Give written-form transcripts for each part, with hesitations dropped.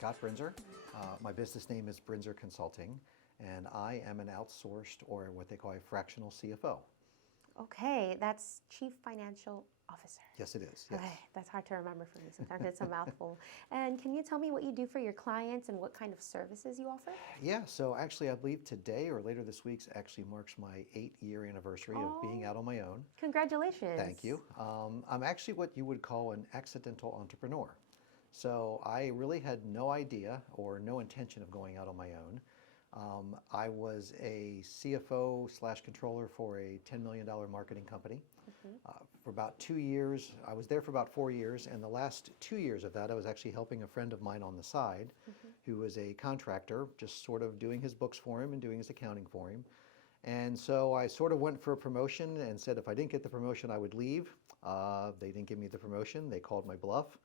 Scott Brinser. My business name is Brinser Consulting, and I am an outsourced, or what they call a fractional CFO. Okay, that's Chief Financial Officer. Yes, it is. Yes. Okay, that's hard to remember for me. Sometimes it's a mouthful. And can you tell me what you do for your clients and what kind of services you offer? Yeah, so actually I believe today or later this week actually marks my 8-year anniversary of being out on my own. Congratulations. Thank you. I'm actually what you would call an accidental entrepreneur. So I really had no idea or no intention of going out on my own. I was a CFO slash controller for a $10 million marketing company. For about 2 years, I was there for about 4 years, and the last 2 years of that, I was actually helping a friend of mine on the side who was a contractor, just sort of doing his books for him and doing his accounting for him. And so I sort of went for a promotion and said if I didn't get the promotion, I would leave. They didn't give me the promotion. They called my bluff.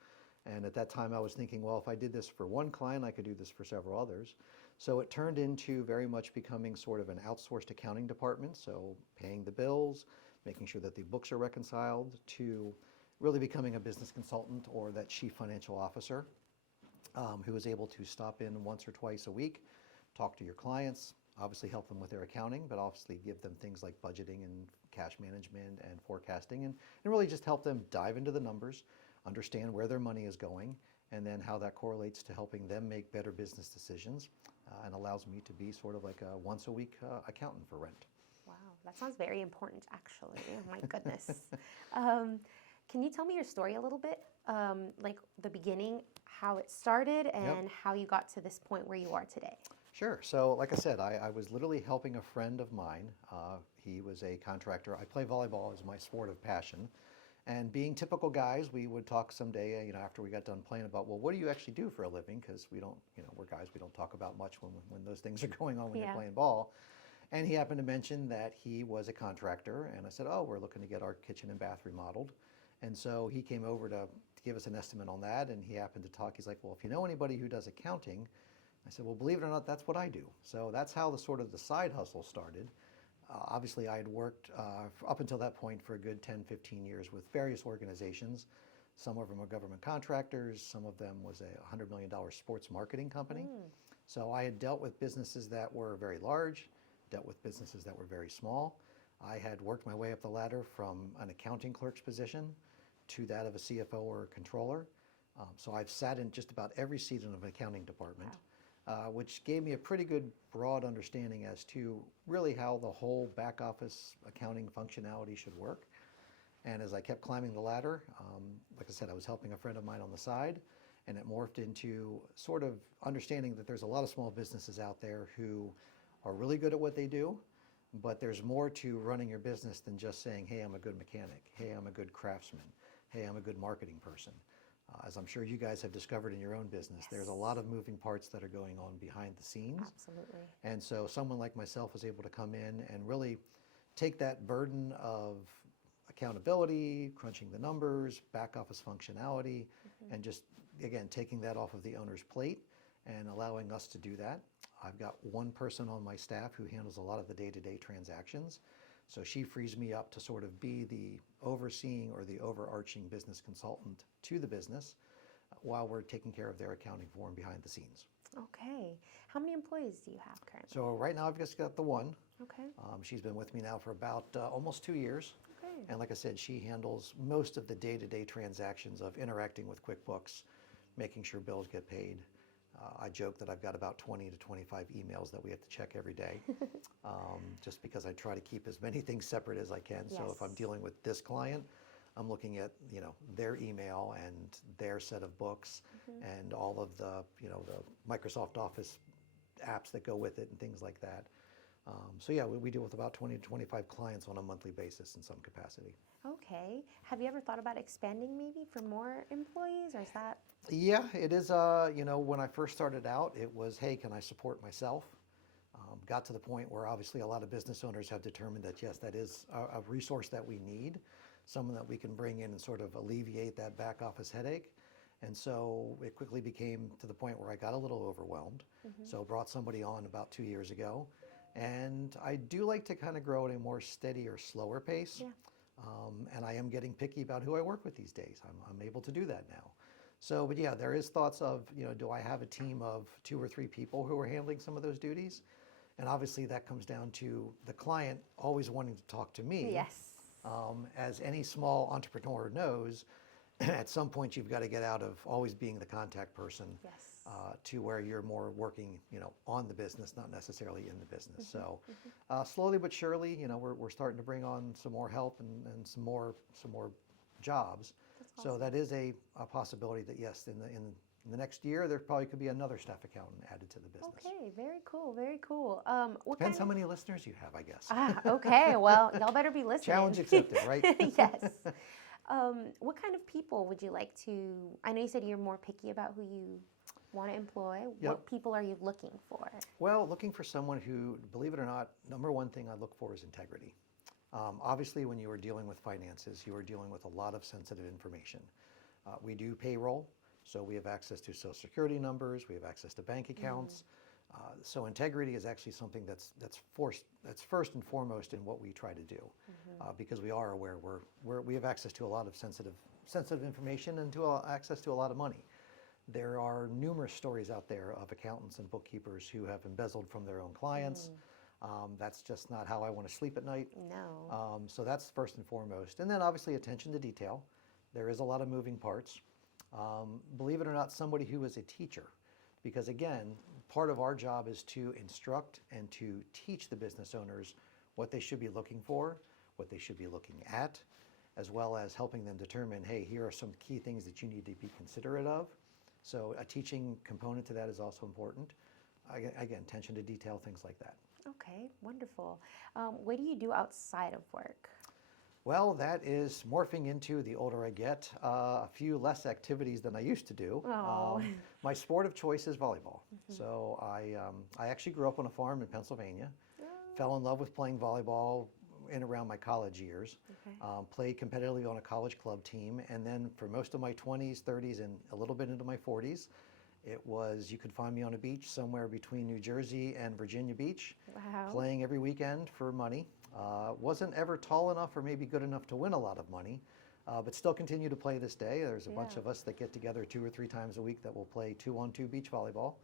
And at that time, I was thinking, well, if I did this for one client, I could do this for several others. So it turned into very much becoming sort of an outsourced accounting department, so paying the bills, making sure that the books are reconciled, to really becoming a business consultant or that chief financial officer who was able to stop in once or twice a week, talk to your clients, obviously help them with their accounting, but obviously give them things like budgeting and cash management and forecasting, and really just help them dive into the numbers, understand where their money is going, and then how that correlates to helping them make better business decisions, and allows me to be sort of like a once a week accountant for rent. Wow, that sounds very important, actually. Oh my goodness. Can you tell me your story a little bit? Like the beginning, how it started, and how you got to this point where you are today? Sure. So like I said, I was literally helping a friend of mine. He was a contractor. I play volleyball as my sport of passion. And being typical guys, we would talk someday, after we got done playing about, well, what do you actually do for a living? Because we don't, we're guys, we don't talk about much when those things are going on when you're playing ball. And he happened to mention that he was a contractor. And I said, oh, we're looking to get our kitchen and bath remodeled. And so he came over to give us an estimate on that. And he happened to talk. He's like, well, if you know anybody who does accounting, I said, well, believe it or not, that's what I do. So that's how the side hustle started. Obviously, I had worked up until that point for a good 10, 15 years with various organizations. Some of them were government contractors. Some of them was a $100 million sports marketing company. So I had dealt with businesses that were very large, dealt with businesses that were very small. I had worked my way up the ladder from an accounting clerk's position to that of a CFO or a controller. So I've sat in just about every seat in an accounting department. Wow. Which gave me a pretty good broad understanding as to really how the whole back office accounting functionality should work. And as I kept climbing the ladder, like I said, I was helping a friend of mine on the side, and it morphed into sort of understanding that there's a lot of small businesses out there who are really good at what they do, but there's more to running your business than just saying, hey, I'm a good mechanic, hey, I'm a good craftsman, hey, I'm a good marketing person. As I'm sure you guys have discovered in your own business, there's a lot of moving parts that are going on behind the scenes. Absolutely. And so someone like myself was able to come in and really take that burden of accountability, crunching the numbers, back office functionality, and just, again, taking that off of the owner's plate and allowing us to do that. I've got one person on my staff who handles a lot of the day-to-day transactions. So she frees me up to sort of be the overseeing or the overarching business consultant to the business while we're taking care of their accounting for them behind the scenes. Okay. How many employees do you have currently? So right now I've just got the one. Okay. She's been with me now for about almost 2 years. Okay. And like I said, she handles most of the day-to-day transactions of interacting with QuickBooks, making sure bills get paid. I joke that I've got about 20 to 25 emails that we have to check every day, just because I try to keep as many things separate as I can. Yes. So if I'm dealing with this client, I'm looking at their email and their set of books and all of the the Microsoft Office apps that go with it and things like that. So yeah, we deal with about 20 to 25 clients on a monthly basis in some capacity. Okay. Have you ever thought about expanding maybe for more employees, or is that? Yeah, it is. When I first started out, it was, hey, can I support myself? Got to the point where obviously a lot of business owners have determined that, yes, that is a resource that we need, someone that we can bring in and sort of alleviate that back office headache. And so it quickly became to the point where I got a little overwhelmed. So brought somebody on about 2 years ago. And I do like to kind of grow at a more steady or slower pace. Yeah. And I am getting picky about who I work with these days. I'm able to do that now. So, but yeah, there is thoughts of, do I have a team of 2 or 3 people who are handling some of those duties? And obviously that comes down to the client always wanting to talk to me. Yes. As any small entrepreneur knows, at some point you've got to get out of always being the contact person Yes. to where you're more working, on the business, not necessarily in the business. So slowly but surely, we're starting to bring on some more help and some more jobs. That's So awesome. that is a possibility that yes, in the next year there probably could be another staff accountant added to the business. Okay, very cool, very cool. What Depends how kind many listeners you have, I guess. okay, well, y'all better be listening. Challenge accepted, right? Yes. What kind of people would you like to? I know you said you're more picky about who you want to employ. Yep. What people are you looking for? Well, looking for someone who, believe it or not, number one thing I look for is integrity. Obviously, when you are dealing with finances, you are dealing with a lot of sensitive information. We do payroll, so we have access to Social Security numbers, we have access to bank accounts. So integrity is actually something that's first and foremost in what we try to do, because we are aware we have access to a lot of sensitive information and access to a lot of money. There are numerous stories out there of accountants and bookkeepers who have embezzled from their own clients. That's just not how I want to sleep at night. No. So that's first and foremost. And then obviously attention to detail. There is a lot of moving parts. Believe it or not, somebody who is a teacher. Because again, part of our job is to instruct and to teach the business owners what they should be looking for, what they should be looking at, as well as helping them determine, hey, here are some key things that you need to be considerate of. So a teaching component to that is also important. Again, attention to detail, things like that. Okay, wonderful. What do you do outside of work? Well, that is morphing into, the older I get, a few less activities than I used to do. Oh. My sport of choice is volleyball. So I actually grew up on a farm in Pennsylvania, fell in love with playing volleyball in around my college years, Okay. played competitively on a college club team, and then for most of my 20s, 30s, and a little bit into my 40s, you could find me on a beach somewhere between New Jersey and Virginia Beach, Wow. playing every weekend for money. Wasn't ever tall enough or maybe good enough to win a lot of money, but still continue to play this day. There's a bunch Yeah. of us that get together 2 or 3 times a week that will play 2-on-2 beach volleyball.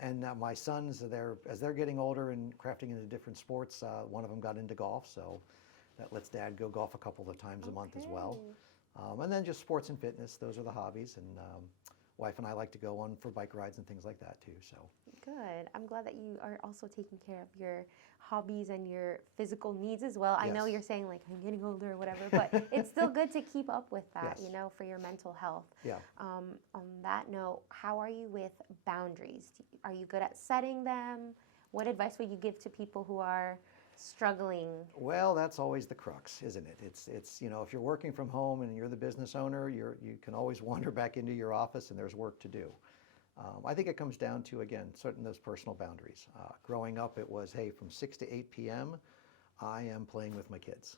And now my sons, as they're getting older and crafting into different sports, one of them got into golf, so that lets Dad go golf a couple of times a month as well. Okay. And then just sports and fitness, those are the hobbies. And wife and I like to go on for bike rides and things like that too. So Good. I'm glad that you are also taking care of your hobbies and your physical needs as well. I know Yes. you're saying like I'm getting older or whatever, but it's still good to keep up with that, Yes. for your mental health. yeah. On that note, how are you with boundaries? Are you good at setting them? What advice would you give to people who are struggling? Well, that's always the crux, isn't it? It's if you're working from home and you're the business owner, you can always wander back into your office and there's work to do. I think it comes down to, again, certain those personal boundaries. Growing up, it was, hey, from 6 to 8 p.m., I am playing with my kids.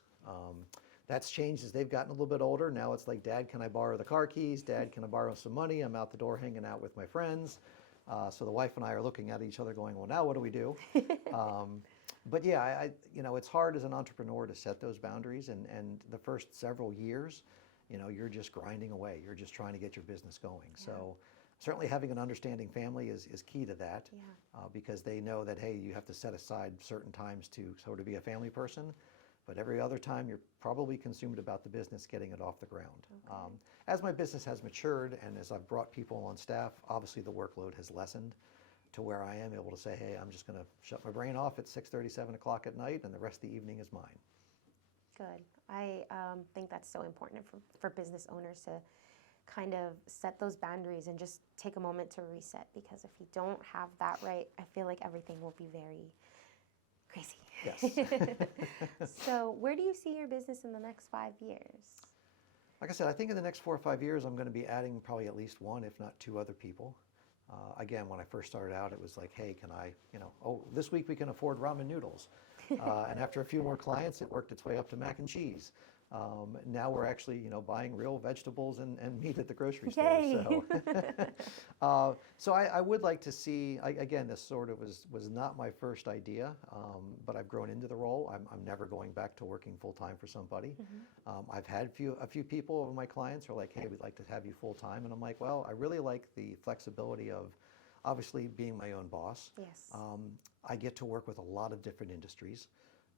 That's changed as they've gotten a little bit older. Now it's like, Dad, can I borrow the car keys? Dad, can I borrow some money? I'm out the door hanging out with my friends. So the wife and I are looking at each other going, well, now what do we do? But yeah, it's hard as an entrepreneur to set those boundaries. And the first several years, you're just grinding away. You're just trying to get your business going. Yeah. So certainly having an understanding family is key to that, Yeah. because they know that, hey, you have to set aside certain times to sort of be a family person. But every other time, you're probably consumed about the business, getting it off the ground. Okay. As my business has matured and as I've brought people on staff, obviously the workload has lessened to where I am able to say, hey, I'm just going to shut my brain off at 6:30, 7 o'clock at night, and the rest of the evening is mine. Good. I think that's so important for business owners to kind of set those boundaries and just take a moment to reset, because if you don't have that right, I feel like everything will be very crazy. Yes. So where do you see your business in the next 5 years? Like I said, I think in the next 4 or 5 years, I'm going to be adding probably at least 1, if not 2 other people. Again, when I first started out, it was like, hey, can I, this week we can afford ramen noodles. And after a few more clients, it worked its way up to mac and cheese. Now we're actually, buying real vegetables and meat at the grocery store. Yay. So I would like to see, again, this sort of was not my first idea, but I've grown into the role. I'm never going back to working full time for somebody. I've had a few people of my clients who are like, hey, we'd like to have you full time. And I'm like, well, I really like the flexibility of obviously being my own boss. Yes. I get to work with a lot of different industries.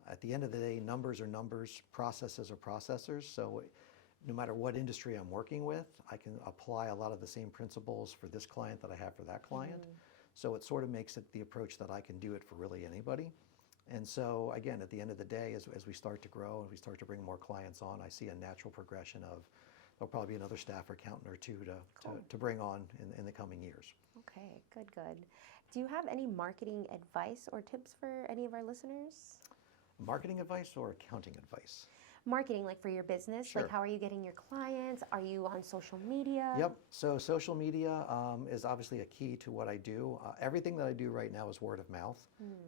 At the end of the day, numbers are numbers, processes are processors. So no matter what industry I'm working with, I can apply a lot of the same principles for this client that I have for that client. So it sort of makes it the approach that I can do it for really anybody. And so again, at the end of the day, as we start to grow and we start to bring more clients on, I see a natural progression of there'll probably be another staff accountant or two to bring on in the coming years. Okay, good, good. Do you have any marketing advice or tips for any of our listeners? Marketing advice or accounting advice? Marketing, like for your business, Sure. like how are you getting your clients? Are you on social media? Yep. So social media is obviously a key to what I do. Everything that I do right now is word of mouth.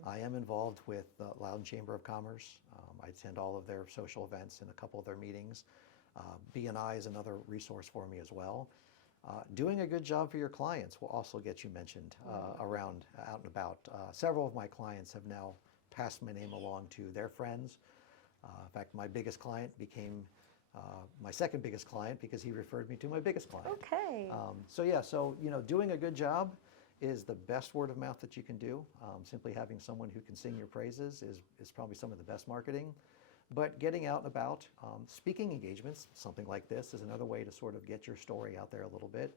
I am involved with the Loudoun Chamber of Commerce. I attend all of their social events and a couple of their meetings. B&I is another resource for me as well. Doing a good job for your clients will also get you mentioned around, out and about. Several of my clients have now passed my name along to their friends. In fact, my biggest client became my second biggest client because he referred me to my biggest client. Okay. So doing a good job is the best word of mouth that you can do. Simply having someone who can sing your praises is probably some of the best marketing. But getting out and about, speaking engagements, something like this, is another way to sort of get your story out there a little bit,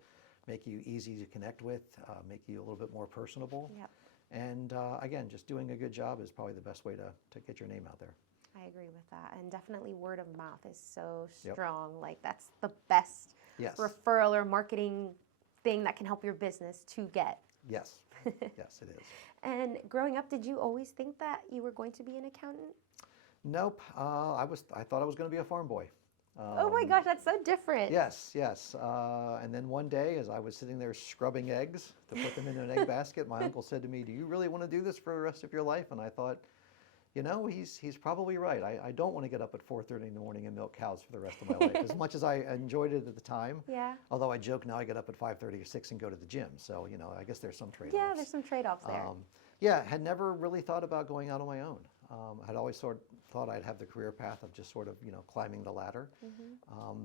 make you easy to connect with, make you a little bit more personable. Yep. And again, just doing a good job is probably the best way to get your name out there. I agree with that. And definitely word of mouth is so Yep. strong. Like that's the best Yes. referral or marketing thing that can help your business to get. Yes. Yes, it is. And growing up, did you always think that you were going to be an accountant? Nope. I thought I was going to be a farm boy. Oh my gosh, that's so different. Yes. And then one day, as I was sitting there scrubbing eggs to put them in an egg basket, my uncle said to me, "Do you really want to do this for the rest of your life?" And I thought, he's probably right. I don't want to get up at 4:30 in the morning and milk cows for the rest of my life, as much as I enjoyed it at the time. Yeah. Although I joke now I get up at 5:30 or 6 and go to the gym. So, I guess there's some trade-offs. Yeah, there's some trade-offs there. Had never really thought about going out on my own. I'd always sort of thought I'd have the career path of just sort of, climbing the ladder.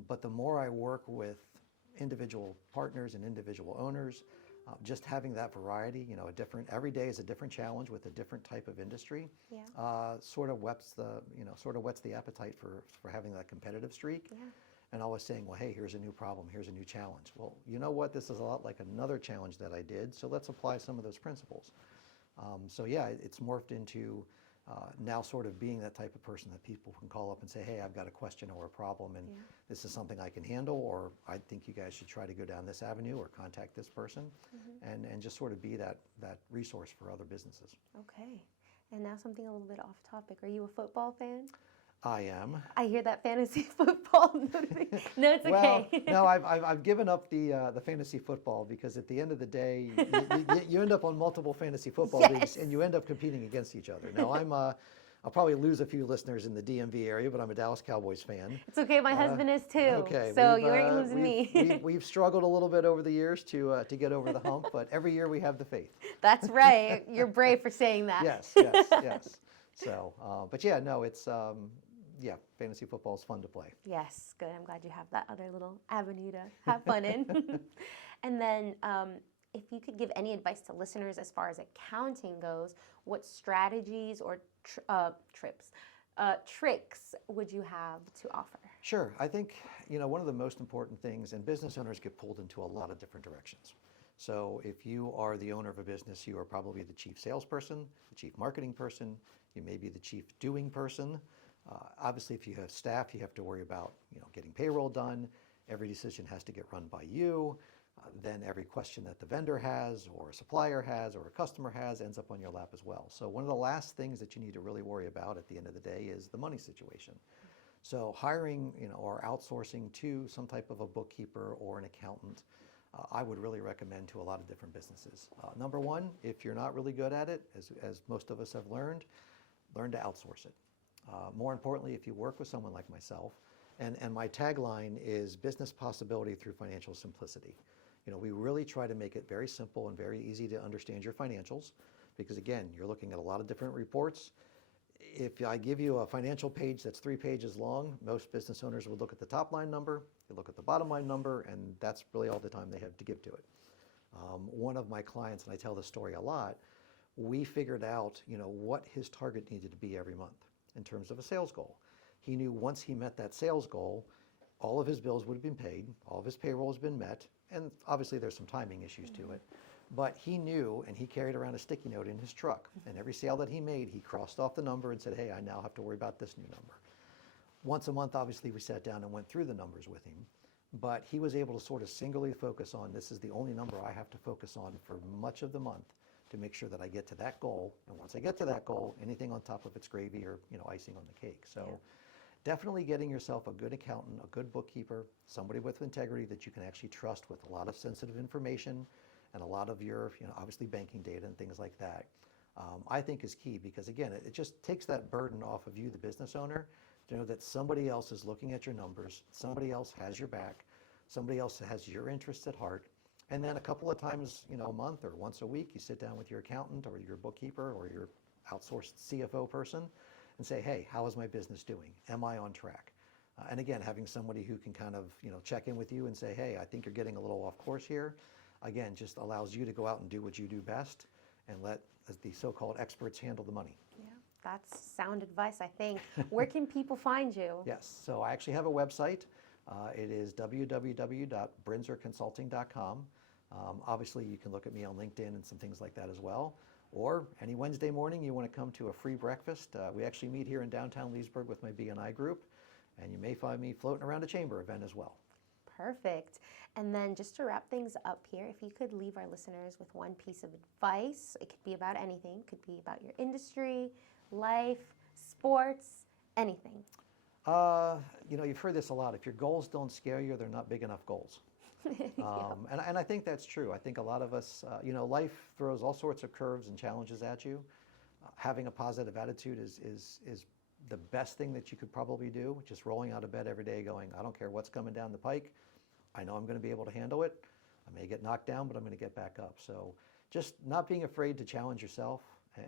But the more I work with individual partners and individual owners, just having that variety, every day is a different challenge with a different type of industry. Yeah. Sort of whets the appetite for having that competitive streak. Yeah. And always saying, well, hey, here's a new problem, here's a new challenge. Well, you know what? This is a lot like another challenge that I did, so let's apply some of those principles. It's morphed into now sort of being that type of person that people can call up and say, hey, I've got a question or a problem, and this is something I can handle, or I think you guys should try to go down this avenue or contact this person, and just sort of be that resource for other businesses. Okay. And now something a little bit off topic. Are you a football fan? I am. I hear that fantasy football notification. No, it's okay. Well, no, I've given up the fantasy football because at the end of the day, you end up on multiple fantasy football leagues and you end up competing against each other. Now, I'll probably lose a few listeners in the DMV area, but I'm a Dallas Cowboys fan. It's okay. My husband is too. Okay, so you ain't losing me. We've struggled a little bit over the years to get over the hump, but every year we have the faith. That's right. You're brave for saying that. Yes. So, it's. Fantasy football is fun to play. Yes, good. I'm glad you have that other little avenue to have fun in. And then if you could give any advice to listeners as far as accounting goes, what strategies or tricks would you have to offer? Sure. I think, one of the most important things, and business owners get pulled into a lot of different directions. So if you are the owner of a business, you are probably the chief salesperson, the chief marketing person, you may be the chief doing person. Obviously, if you have staff, you have to worry about getting payroll done. Every decision has to get run by you. Then every question that the vendor has, or a supplier has, or a customer has, ends up on your lap as well. So one of the last things that you need to really worry about at the end of the day is the money situation. So hiring, or outsourcing to some type of a bookkeeper or an accountant, I would really recommend to a lot of different businesses. Number one, if you're not really good at it, as most of us have learn to outsource it. More importantly, if you work with someone like myself, And my tagline is business possibility through financial simplicity. We really try to make it very simple and very easy to understand your financials because, again, you're looking at a lot of different reports. If I give you a financial page that's 3 pages long, most business owners would look at the top line number, they look at the bottom line number, and that's really all the time they have to give to it. One of my clients, and I tell this story a lot, we figured out, what his target needed to be every month in terms of a sales goal. He knew once he met that sales goal, all of his bills would have been paid, all of his payroll has been met, and obviously there's some timing issues to it. But he knew, and he carried around a sticky note in his truck, and every sale that he made, he crossed off the number and said, hey, I now have to worry about this new number. Once a month, obviously, we sat down and went through the numbers with him, but he was able to sort of singularly focus on, this is the only number I have to focus on for much of the month to make sure that I get to that goal. And once I get to that goal, anything on top of it's gravy or icing on the cake. So definitely getting yourself a good accountant, a good bookkeeper, somebody with integrity that you can actually trust with a lot of sensitive information and a lot of your, obviously banking data and things like that, I think is key because, again, it just takes that burden off of you, the business owner, to know that somebody else is looking at your numbers, somebody else has your back, somebody else has your interests at heart. And then a couple of times, a month or once a week, you sit down with your accountant or your bookkeeper or your outsourced CFO person and say, hey, how is my business doing? Am I on track? And again, having somebody who can kind of, check in with you and say, hey, I think you're getting a little off course here, again, just allows you to go out and do what you do best and let the so-called experts handle the money. Yeah, that's sound advice, I think. Where can people find you? Yes, so I actually have a website. It is www.brinserconsulting.com. Obviously, you can look at me on LinkedIn and some things like that as well. Or any Wednesday morning you want to come to a free breakfast. We actually meet here in downtown Leesburg with my B&I group, and you may find me floating around a chamber event as well. Perfect. And then just to wrap things up here, if you could leave our listeners with one piece of advice, it could be about anything, it could be about your industry, life, sports, anything. You've heard this a lot. If your goals don't scare you, they're not big enough goals. And I think that's true. I think a lot of us, life throws all sorts of curves and challenges at you. Having a positive attitude is the best thing that you could probably do. Just rolling out of bed every day going, I don't care what's coming down the pike. I know I'm going to be able to handle it. I may get knocked down, but I'm going to get back up. So just not being afraid to challenge yourself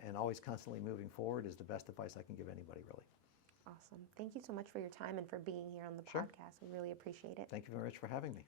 and always constantly moving forward is the best advice I can give anybody, really. Awesome. Thank you so much for your time and for being here on the Sure. podcast. We really appreciate it. Thank you very much for having me.